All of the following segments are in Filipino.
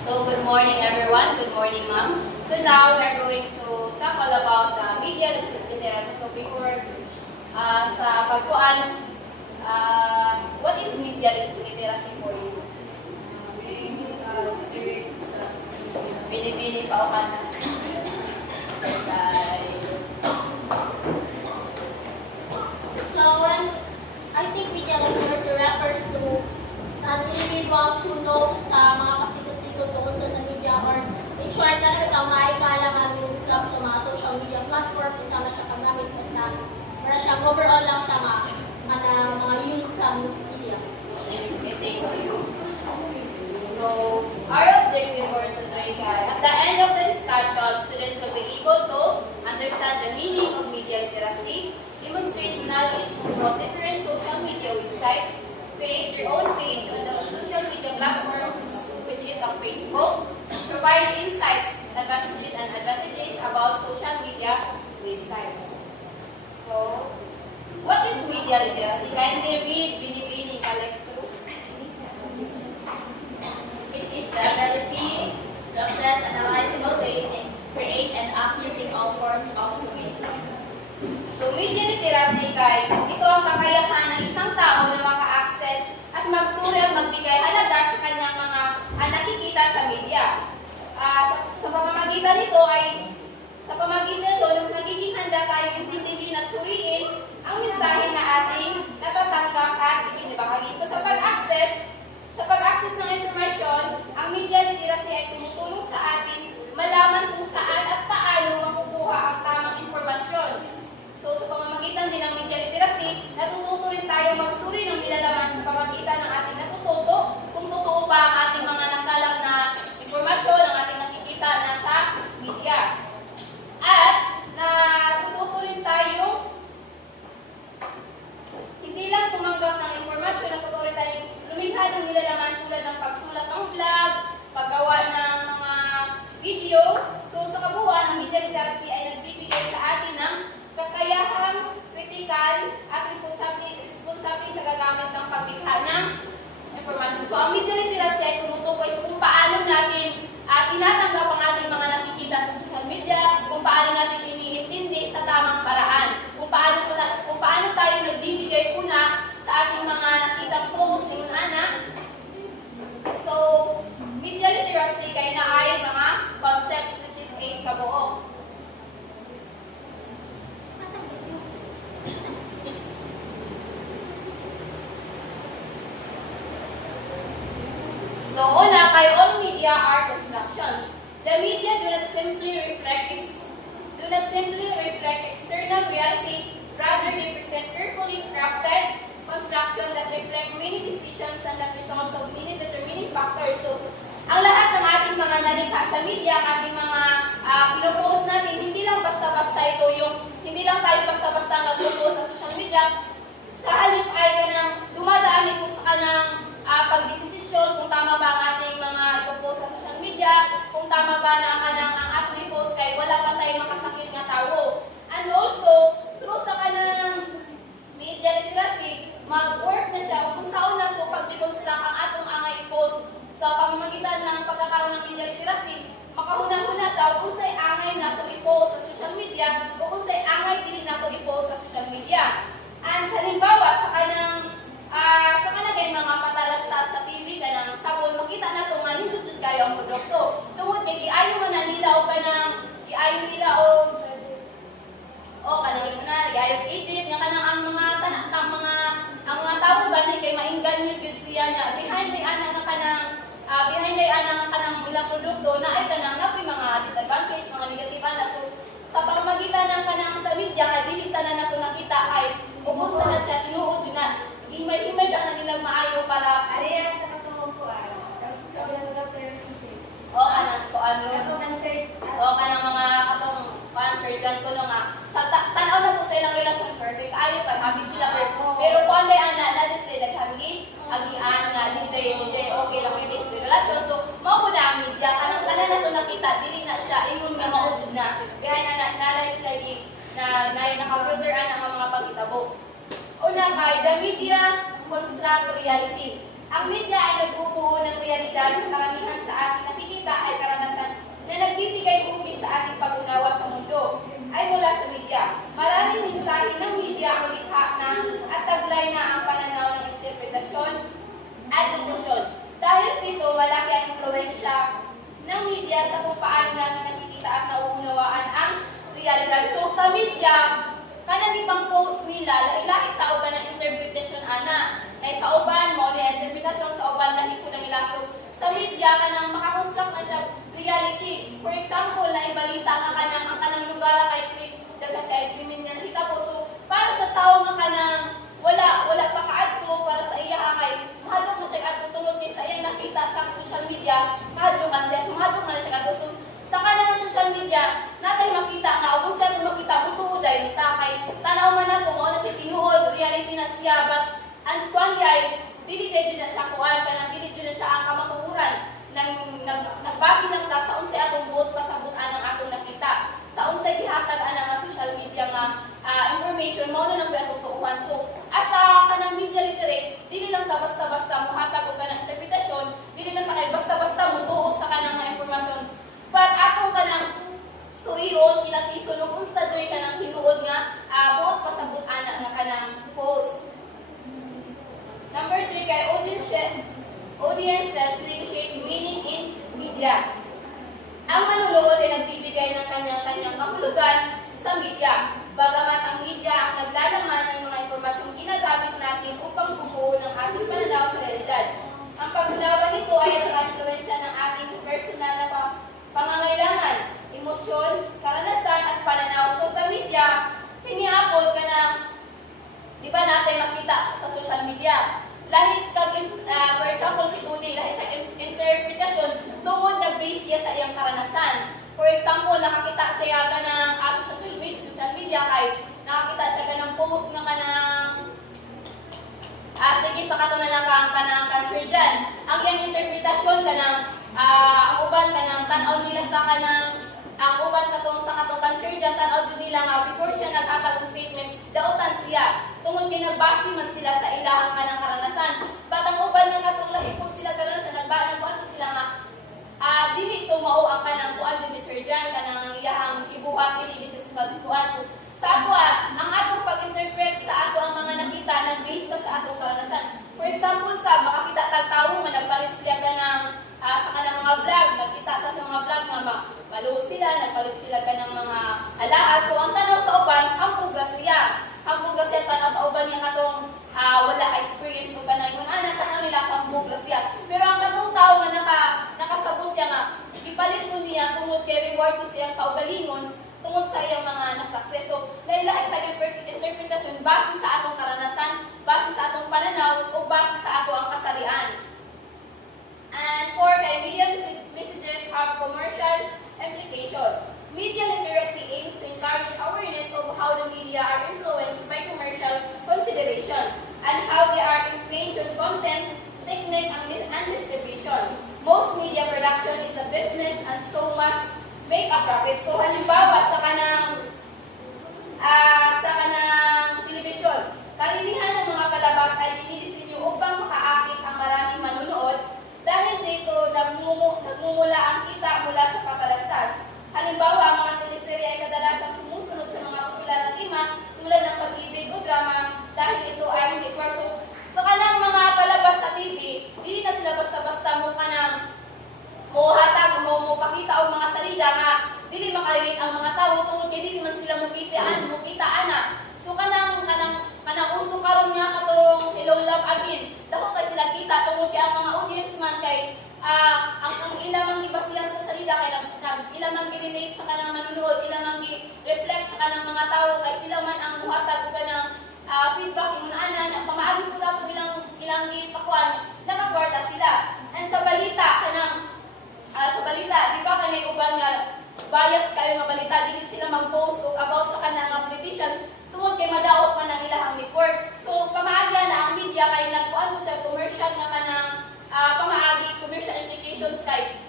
So, good morning everyone. Good morning, ma'am. So now we're going to tackle about sa media literacy. So before sa pagkuan, what is media literacy for you? Bini-bini pa o ka na. So when I think media literacy refers to an individual who knows mga kasikot-sikot tungkol sa media or in short na ito maikalangan yung club sa mga social media platform kung saan siya kagamit na para siya overall lang siya mga use sa media. Okay, thank you. So, our objective for today, guys, at the end of the discussion, students will be able to understand the meaning of media literacy, demonstrate knowledge about different social media websites, create your own page on the social media platforms, which is on Facebook, provide insights, disadvantages, and advantages about social media websites. So, what is media literacy? Kindly read Bini-Bini Alex through. It is the ability to access, analyze, evaluate, and create and act using all forms of media. So, media literacy kay ito ang kakayahan ng isang tao na maka-access at magsuri at magbigay halaga sa kanyang mga nakikita sa media. Sa pamamagitan nito ay sa pamamagitan nito, mas nagiging handa tayong intindihin at suriin ang mensahe na ating natatanggap at ibinibahagi. So, sa pag-access ng informasyon, ang media literacy ay tumutulong sa atin malaman kung saan at paano makukuha ang tamang informasyon. So, sa pamamagitan din ng media literacy, natututo rin tayo magsuri ng nilalaman sa pamamagitan ng ating natututo kung totoo ba ang ating mga nakalap na informasyon, ang ating nakikita na sa media. At natututo rin tayo hindi lang tumanggap ng informasyon, natututo rin tayo lumikha ng nilalaman tulad ng pagsulat ng vlog, paggawa ng mga video. So, sa kabuuan, ang media literacy ay nagbibigay sa atin ng kakayahang kritikal at responsabling nagagamit ng pagbigha ng informasyon. So, ang media literacy ay tumutukoy sa kung paano natin tinatanggap ang ating mga nakikita sa social media, kung paano natin iniintindi sa tamang paraan, kung paano tayo nagbibigay una sa ating mga nakitang post, yung So, media literacy kay na ay mga concepts which is 8 kabuo. So, una, kay all media are constructions. The media do not simply reflect external reality, rather they present carefully crafted construction that reflect many decisions and that results of many determining factors. So, ang lahat ng ating mga nalikha sa media, ang ating mga pinopost natin, hindi lang basta-basta ito hindi lang tayo basta-basta nag-post sa social media. Sa halip ay kanang dumadaan ito sa kanang pagdesisyon kung tama ba ang ating mga ipopost sa social media, kung tama ba na kanang ang ating ipost kay wala pa tayong makasakit nga tao. And also, through sa kanang media literacy, mag-work na siya kung saan na ito pag-depost lang ang atong angay i-post. Sa pamamagitan ng pagkakaroon ng media literacy, makahuna-huna daw kung sa'y angay na ito i-post sa social media o kung sa'y angay din na ito i-post sa social media. And halimbawa, sa kanang mga patalastas sa TV, kanang sabon, makita na ito nga nindot kayo ang produkto. Tungod kay giayo man na nila o kanang giayo nila o kanang ina giayo edit nga kanang ang mga tao ba ni kay mainggan niyo gid siya niya behind the ana nga kanang ilang produkto na ay kanang napoy mga disadvantage, mga negative ana. So sa pamamagitan ng kanang sa media kay dili tanan nato nakita kay kung sa na siya tinuod na himay na nilang maayo para Area sa katong ko tapos kami na doctor o kanang ko ano o kanang mga katong cancer dyan ko nga sa tanaw na po sa ilang relasyon perfect ayo pa happy sila pero kung anday ana na sila naghangi agian nga hindi okay lang relasyon. So mao ko na ang media kanang tanan na to nakita dili na siya ingon nga mao jud na behind ana nalay sila na naka-filter ana ang mga pagitabo. Una kay the media construct reality. Ang media ay nagbubuo ng realidad sa karamihan sa ating nakikita media sa kung paano natin nakikita at nauunawaan ang realidad. So sa media, kanang ibang post nila, lahi-lahi tao ka ng interpretation ana. Kaya sa uban mo, na interpretation sa uban lahi ko ng ila. So sa media, kanang makakonstruct na siya reality. For example, na ibalita nga ang kanang lugar kay daghang kay krimen nga nakita po. So para sa tao nga kanang wala pa kaadto para sa iya kay mahadlok na siya adto tungod kay sa iyang nakita sa social media, mahadlokan siya. So mahadlok na siya adto. So sa kanang social media, natay makita nga kung sa makita butuod ay ta kay tanaw man nato mo na siya tinuod, reality na siya, but ang kuan yay dili kay na siya kuan kanang dili na siya ang kamatuoran nagbase lang ta sa unsay atong buot pasabutan ang atong nakita sa unsay gihatag ana nga social media nga information mao na lang atong tuuhan. So asa kanang media literate dili lang ta basta-basta mohatag og kanang interpretasyon, dili lang ta kay basta-basta motuo sa kanang nga impormasyon, but atong kanang surion kinatison ug unsa joy kanang hinuod nga buot pasabot ana nga kanang post. Number 3 kay audiences negotiate meaning in media. Ang manunood ay nagbibigay ng kanyang-kanyang kahulugan sa media. Bagamat ang media ang naglalaman ng mga impormasyong ginagamit natin upang bumuo ng ating pananaw sa realidad. Ang pag-unawa nito ay ang influensya ng ating personal na pangangailangan, emosyon, karanasan at pananaw. So sa media, tiniapod ka ng di ba natin makita sa social media? Lahi kag for example si Tudi, lahi siya interpretasyon tungod nag-base siya sa iyang karanasan. For example, nakakita siya ka ng social media kay nakakita siya ka ng post nga kanang sige sa kato na lang kanang culture dyan. Ang iyang interpretasyon kanang ang uban kanang tanaw nila sa kanang ang uban katong sa katong culture dyan, tanaw dyan nila nga before siya naghatag og statement, daotan siya. Tungod kay nagbase man sila sa ilahang kanang karanasan. But ang uban nga katong lahipod sila karanasan, nagbuhat sila nga dili to mao ang kanang kuan dyan detergent, kanang ilahang ibuhat, dili dito sa kuan. So, sa ato ang atong pag-interpret sa ato ang mga nakita, nag-base pa sa atong karanasan. For example, sa makakita tag tawo nga nagpalit sila kanang sa kanang mga vlog, nagkita ta sa mga vlog nga maluho sila, nagpalit sila kanang mga alaas. So ang tanaw sa uban, hambog ra siya. Hambog ra siya tanaw sa uban nga katong wala experience o kanang yung anak tanaw nila hambog ra siya. Pero ang katong tao nga nakasabot siya nga ipalit mo niya tungod kay reward ko siyang kaugalingon tungod sa iyang mga nasukses. So lahi-lahi tag interpretasyon base sa atong karanasan, base sa atong pananaw o base sa ato ang kasarian. And 4 kay media messages have commercial implication. Media literacy aims to encourage awareness of how the media are influenced by commercial consideration and how they are influenced on content, technique, and distribution. Most media production is a business and so must make a profit. So halimbawa sa kanang telebisyon, karamihan ng mga palabas ay dinidisenyo upang makaakit ang maraming manunood. Dahil dito, nagmumula ang kita mula sa patalastas. Halimbawa, ang mga teleserye ay kadalasang sumusunod sa mga popular na tema tulad ng pag-ibig o drama dahil ito ay require. So kanang mga palabas sa TV, hindi na sila basta-basta mo kanang hatag mo pakita o mga salida nga dili makarelate ang mga tao tungod kay dili man sila mukita ana. So kanang uso karon nga katong Hello Love Again, dako kay sila kita tungod kay ang mga audience man kay ang ilang mang gibasilan sa salida kay ilang mang gi-relate sa kanang manunood, ilang mang gi-reflect sa kanang mga tao kay sila man ang muhatag og kanang feedback yung ana pamaagi po daw ilang gipakuan nakakwarta sila. And sa balita di ba kanay uban nga bias kayo nga balita, dili sila mag-post about sa kanang politicians tungod kay madaot man ang ilahang report. So pamaagi na ang media kay nagkuan mo sa commercial nga kanang pamaagi commercial implications kay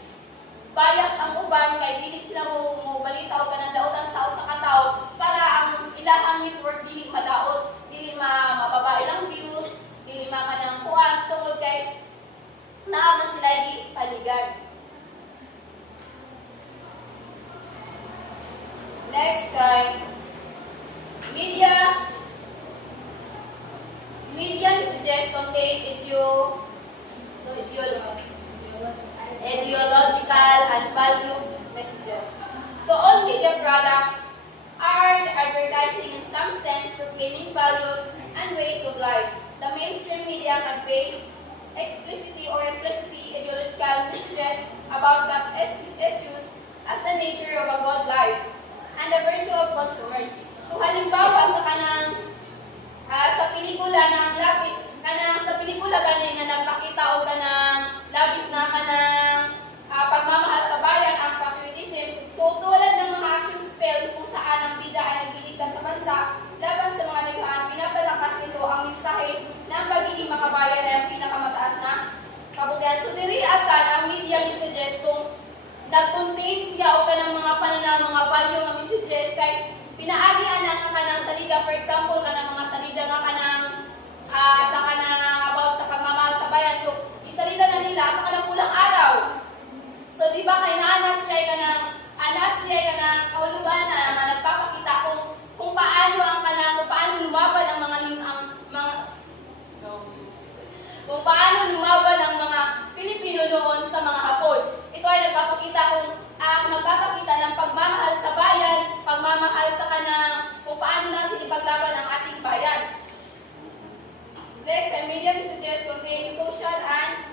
bias ang uban kay dili sila mo balita o kanang daotan sa usa ka tawo para ang ilahang network dili madaot, dili mababa ilang views, dili kanang kuan tungod kay naa man sila di paligan. Next time, media messages contain ideological and value about such issues as the nature of a good life and the virtue of consumers. So halimbawa sa sa pelikula ng sa pelikula gani nga nagpakita og kanang labis na pagmamahal sa bayan ang patriotism. So tulad ng mga action films kung saan ang bida ay nagdidigta sa bansa laban sa mga naghaan, pinapalakas nito ang mensahe na ang pagiging makabayan ay ang pinakamataas na kabutihan. So diri asad ang media messages kung nag-contain siya o kanang mga pananaw, mga value nga messages kay pinaagi ana nga kanang salida, for example kanang mga salida nga kanang sa kanang about sa pagmamahal sa bayan. So isalida na nila sa kanang pulang araw. So di ba kay naanas siya kanang kahulugan na nagpapakita kung paano ang kanang kung paano lumaban ang kung paano lumaban ang mga Pilipino noon sa mga Hapon. Ito ay nagpapakita nagpapakita ng pagmamahal sa bayan, pagmamahal sa kanang kung paano natin ipaglaban ang ating bayan. Next, media messages contain social and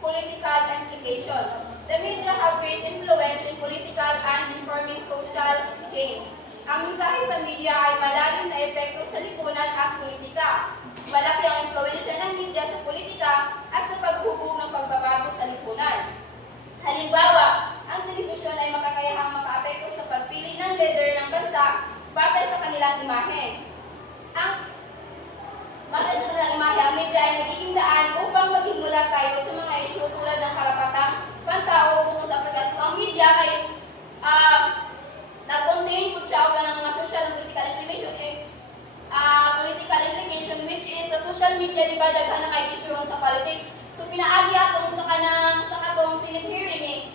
political implication. The media have great influence in political and informing social change. Ang mensahe sa media ay malalim na epekto sa lipunan at politika. Malaki ang impluwensya ng media sa politika at sa paghubog ng pagbabago sa lipunan. Halimbawa, ang telebisyon ay makakayahang makaapekto sa pagpili ng leader ng bansa batay sa kanilang imahe. Batay sa kanilang imahe, ang media ay nagiging daan upang maging mula tayo sa mga isyu tulad ng karapatang pantao kung sa pagkaso. Ang media ay nag-contain po siya o ng mga social and political implication which is sa social media, di ba, daghan na kay issue ron sa politics. So pinaagi atong sa katong Senate hearing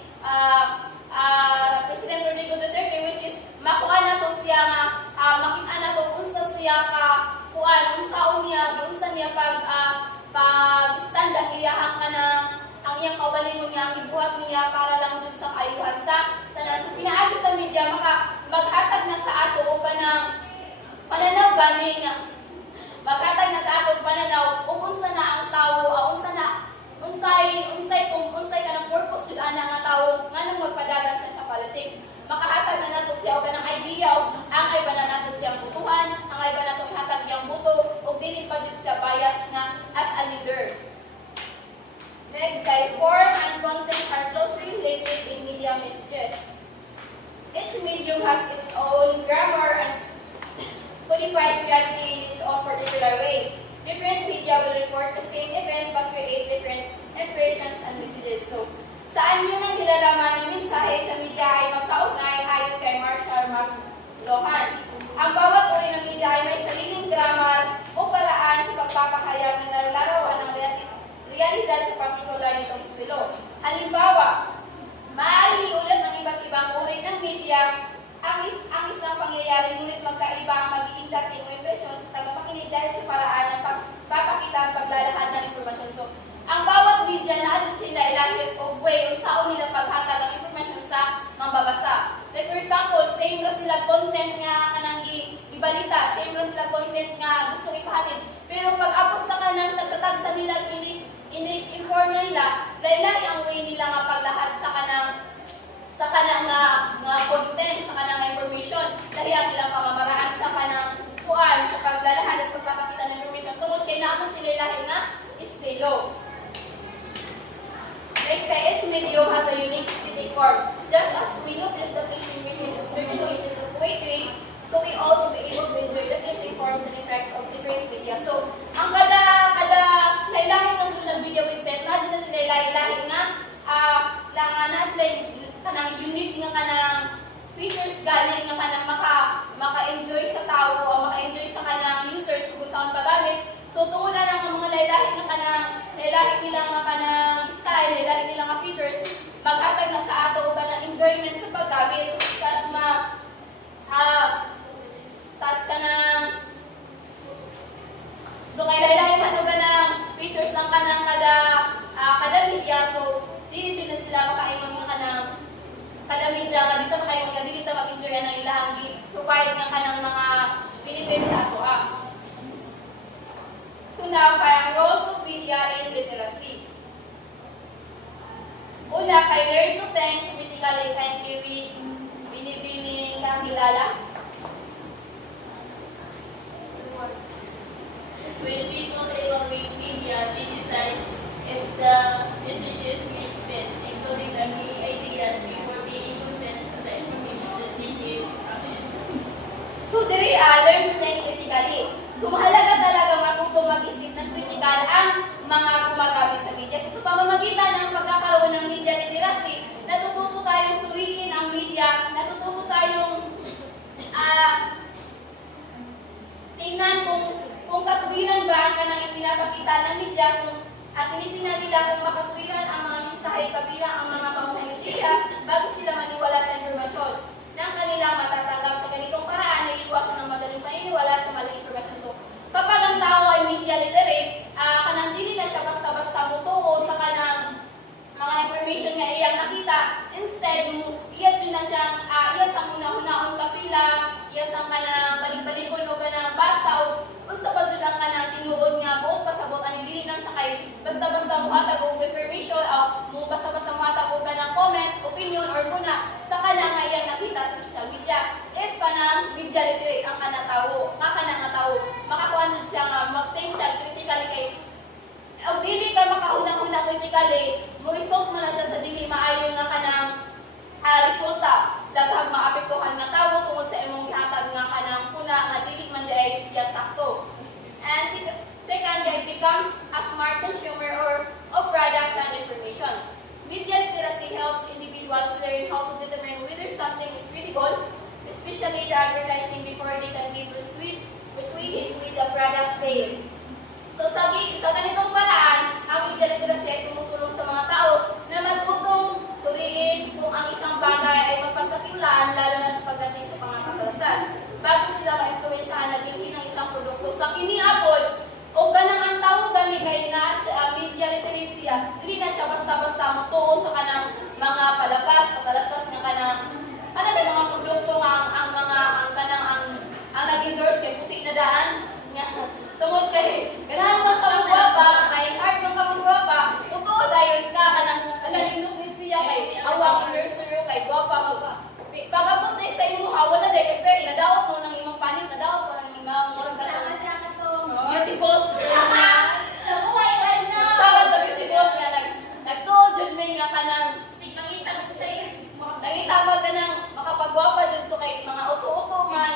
President Rodrigo Duterte, which is makuha na to siya nga makita na to unsa siya ka unsa niya pag-stand ang iyahang ang iyang kaugalingon nga ang ibuhat niya para lang dun sa kayuhan sa tanan. So pinaagi sa media maghatag na sa ato o kanang pananaw gani nga maghatag na sa ato pananaw ug unsa na ang tawo unsay kanang purpose jud ana nga tawo nganong magpadagan siya sa politics. Makahatag na nato siya og kanang idea ang ay ba na nato siyang butuhan, ang ay ba nato ihatag iyang buto ug dili pa jud siya bias nga as a leader. Next, form and content are closely related in media messages. Each medium has its own grammar and codifies reality in its own particular way. Different media will report the same event but create different impressions and messages. So, saan yun ang nilalaman ng mensahe sa media ay magkaugnay ayon kay Marshall McLuhan. Ang bawat uri ng media ay may sariling grammar o paraan sa pagpapahayag ng nalarawan ng realidad sa partikular nitong estilo. Halimbawa, maaari ulit ng iba't ibang uri ng media ang isang pangyayari ngunit magkaiba ang magiging dating o impresyon sa tagapakinig dahil sa paraan ng pagpapakita at paglalahad ng impormasyon. So, ang bawat media na adun sila ilahi o way o saan nila paghatag ang impormasyon sa mambabasa. Like for example, same ra sila content nga kanang ibalita, same ra sila content nga gusto ipahatid. Pero pag abot sa kanan sa tagsa nila inform nila, laylay ang way nila nga paglahad sa kanang nga content, sa kanang information, dahil ang ilang pamamaraan sa kanang sa paglalahad at pagpapakita ng information tungod kay naman sila lahi nga estilo. Next, each medium has a unique aesthetic form. Just as we notice the pleasing meanings of certain voices of poetry, so we all to be able to enjoy the pleasing forms and effects of different media. So, ang kada lahi-lahi ng social media website, na dyan na sila lahi-lahi nga na sila kanang unique nga kanang features galing nga kanang maka-enjoy sa tao o maka-enjoy sa kanang users kung saan paggamit. So tungod na lang ang mga lahi-lahi nga kanang lahi nila nga kanang style, lahi nila nga features, maghatag na sa ato o kanang enjoyment sa paggamit. So kay lahi-lahi man o kanang features ang kanang kada media, so dili na sila makaingon nga kanang kada media nga dito makaingon nga dili ta mag-enjoy ang ilahang provide nga kanang mga benefits sa ato. So now, kaya roles of media in literacy. Una, kay learn to think critically, kay Kiwi, binibining kakilala. When people evaluate media, they decide if the messages make sense, including the key ideas before being influenced to the information that they give from it. So, diri, learn to think critically. So, mahalaga talaga matutong mag-isip ng critical ang mga gumagamit sa media. So, sa pamamagitan ng pagkakaroon ng media literacy, natututo tayong suriin ang media, natututo tayong tingnan kung katwiran ba ang kanang ipinapakita ng media, at tinitingnan nila kung makatwiran ang mga mensahe kabilang ang mga pangunahing ideya bago sila maniwala sa impormasyon ng kanilang matatanggap. Sa ganitong paraan, naiiwasan ang madaling paniniwala sa maling impormasyon. So, kapag ang tao ay media literate, kanang dili na siya basta-basta mutuo sa kanang mga information nga iyang nakita. Instead, iya dyan na siyang, iya sa muna-hunaon kapila, iya sa kanang balik-balikon o kanang basa, o sa ba dyan ang kanang tinuod nga buot pasabot, ani dili lang siya kay basta-basta muhatag og information, basta-basta muhatag og kanang comment, opinion, or kuna sa kanang nga iyang nakita sa social media. If kanang media literate ang kanang tao, makakuha siya nga mag-think siya critically kay ang dili ka makahunang-huna critically, mo result mo na siya sa dili maayo nga kanang resulta. Daghang maapektuhan nga tao tungod sa imong gihatag nga kanang kuna nga dili man diay siya sakto. And second, it becomes a smart consumer of products and information. Media literacy helps individuals learn how to determine whether something is credible, especially the advertising before they can be persuaded with the product sale. So sa ganitong paraan, ang media literacy ay tumutulong sa mga tao na matutong suriin kung ang isang bagay ay mapagkatiwalaan, lalo na sa pagdating sa pangangakalastas, bago sila ma-influensyahan na bilhin ang isang produkto. Sa kiniapod, o kanang ang tao gani kay na media literacy, dili na siya basta-basta mutuo sa kanang mga palabas, patalastas nga kanang mga produkto nga ang nag-endorse kay puti na daan nga tungod kay ganahan man sa magwapa, may art ng kamagwapa, totoo dayon ka kanang alahindot ni siya kay awang anniversary kay gwapa. So pag-abot na sa imuha, wala na effect, nadaot mo ng imong panit, nadaot mo ng imong murag katong beautiful. Sawa sa beautiful nga nagtuod jud may nga kanang nangitawag ka ng makapagwapa dun so kay mga uto-uto mga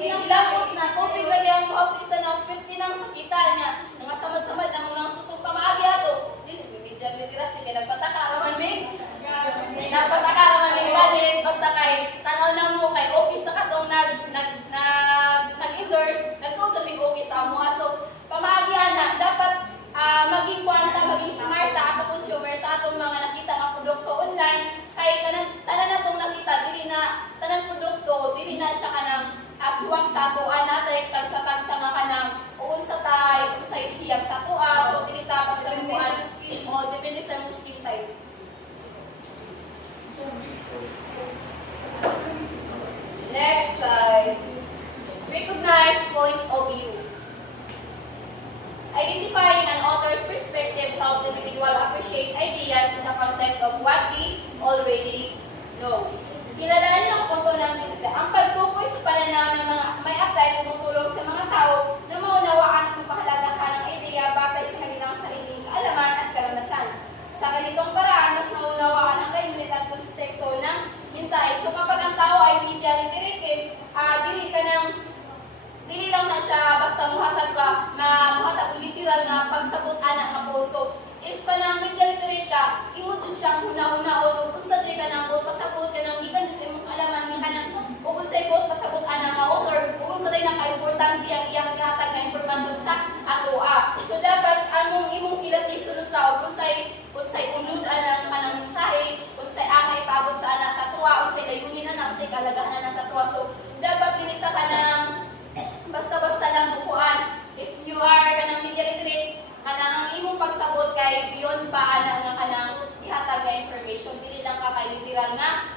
ilapos na koping na niyang maupisa na pertinang sakita niya nangasamad-samad na munang sutong pamaagi ato dili media literacy kay nagpataka min galit basta kay tanaw na mo kay okay sa katong nag-endorse nagtusa mig okay sa amo. So pamaagi ana dapat maging kwanta, maging smart sa consumer sa atong mga nakita nga produkto online kay tanan natong nakita dili na tanan produkto dili na siya kanang aswang sa tuan natay tagsa nga kanang unsay hiyag sa tuwa so dili ta basta tuan o depende sa mong skin type. Next slide. Recognize point of view. Identifying an author's perspective helps individuals appreciate ideas in the context of what they already know. Kilalanin ang punto natin kasi ang pagtukoy sa pananaw ng mga may akda ay tumutulong sa mga tao na maunawaan at mapahalagahan ng ideya batay sa kanilang sariling kaalaman at karanasan. Sa ganitong paraan, mas maunawaan ang layunin at konsepto ng mensahe. So kapag ang tao ay media literate, dili lang na siya basta muhatag literal na pagsabot anak nga po. So if ka nang media literate ka, imo jud siyang huna-hunaon kung sa ka nang pasabot ka nang gikan jud sa imong alaman nga kanang ug sa ikot pasabot anak nga author ug sa day naka-importante ang iyang gihatag nga impormasyon sa atoa. So dapat anong imong kilati sulusa ug unsay ulud anang kanang mensahe, unsay angay paabot sa anak sa atoa, unsay layunin anak, unsay kalagahan anak sa atoa. So dapat dili ta ka nang basta-basta lang bukuan. If you are kanang media literate, kanang ang imong pagsabot kay beyond pa ana nga kanang ihatag nga information, dili lang ka kay literal nga